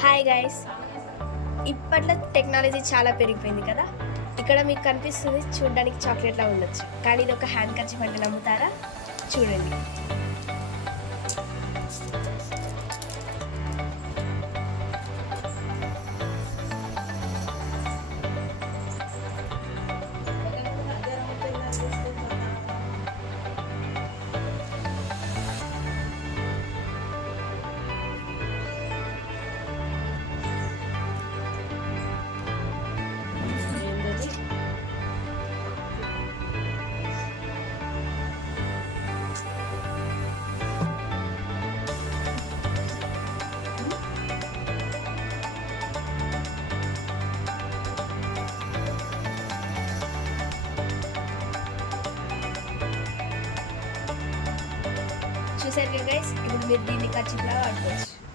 Hi guys, ఇప్పట్లో technology చాలా పెరిగిపోయింది కదా. ఇక్కడ మీకు కనిపిస్తుంది, చూడడానికి చాక్లెట్లా ఉండొచ్చు, కానీ ఇది ఒక హ్యాండ్ కర్చీఫ్ అంటే నమ్ముతారా? చూడండి. చూసారు కదా గైస్, ఇప్పుడు మీరు దీన్ని ఖచ్చితంగా వాడుకోవచ్చు.